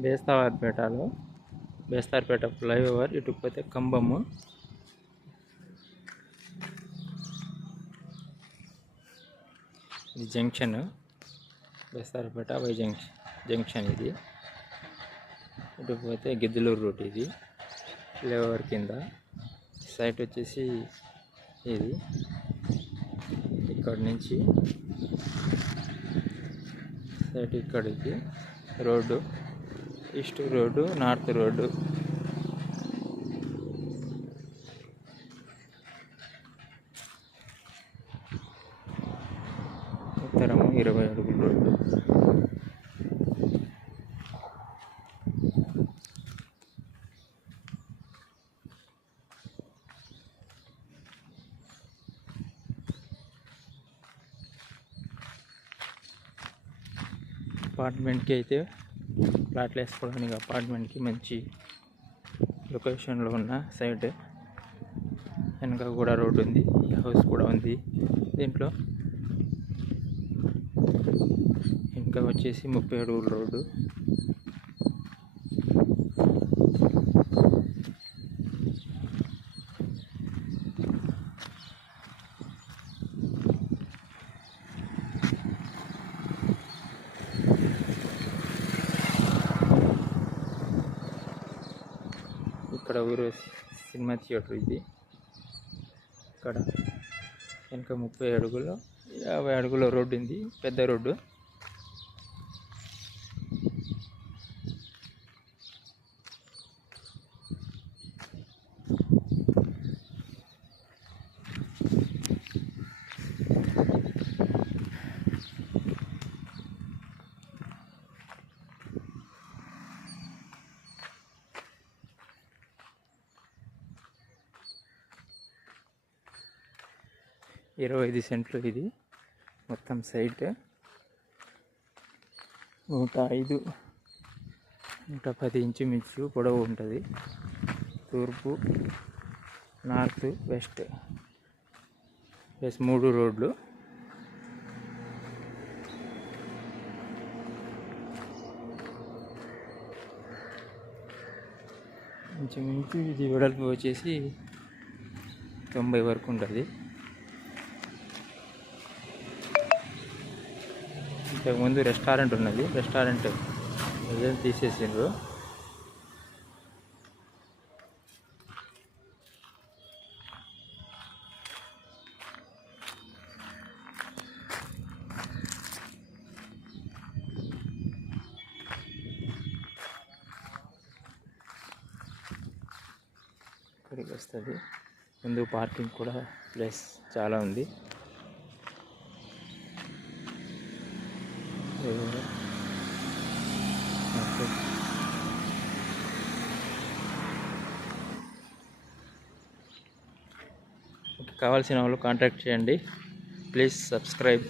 బేస్తావారిపేటలో బేస్తారపేట flyover ఇటు పోతే కంబము, ఇది జంక్షన్ బేస్తారపేట వై జంక్షన్ ఇది. ఇటు పోతే గిద్దలూరు రూట్ ఇది ఫ్లైఓవర్ కింద. సైట్ వచ్చేసి ఇది ఇక్కడ నుంచి సైట్ ఇక్కడికి road, east road, north road. ఉత్తరము 20 అడుగుల రోడ్డు. అపార్ట్మెంట్కి అయితే ప్లాట్లు వేసుకోవడానికి అపార్ట్మెంట్కి మంచి లొకేషన్లో ఉన్న సైట్. వెనక కూడా రోడ్డు ఉంది, హౌస్ కూడా ఉంది దీంట్లో. ఇంకా వచ్చేసి 30 అడుగుల రోడ్డు. ఇక్కడ ఊరు సినిమా థియేటర్ ఇది. ఇక్కడ వెనక 30 అడుగులు 50 అడుగుల రోడ్డు ఉంది, పెద్ద రోడ్డు. ఇరవై 25 సెంట్లు ఇది మొత్తం సైట్. 105 110 ఇంచుమించు పొడవు ఉంటుంది. తూర్పు, నార్త్, వెస్ట్ ప్లస్ 3 రోడ్లు. ఇంచుమించు ఇది వెడల్పు వచ్చేసి 90 వరకు ఉంటుంది. ఇంతకుముందు రెస్టారెంట్ ఉన్నది, రెస్టారెంట్ తీసేసిండ్రు. ఇక్కడికి వస్తుంది. ముందు పార్కింగ్ కూడా ప్లేస్ చాలా ఉంది. కావాల్సిన వాళ్ళు కాంటాక్ట్ చేయండి. Please subscribe.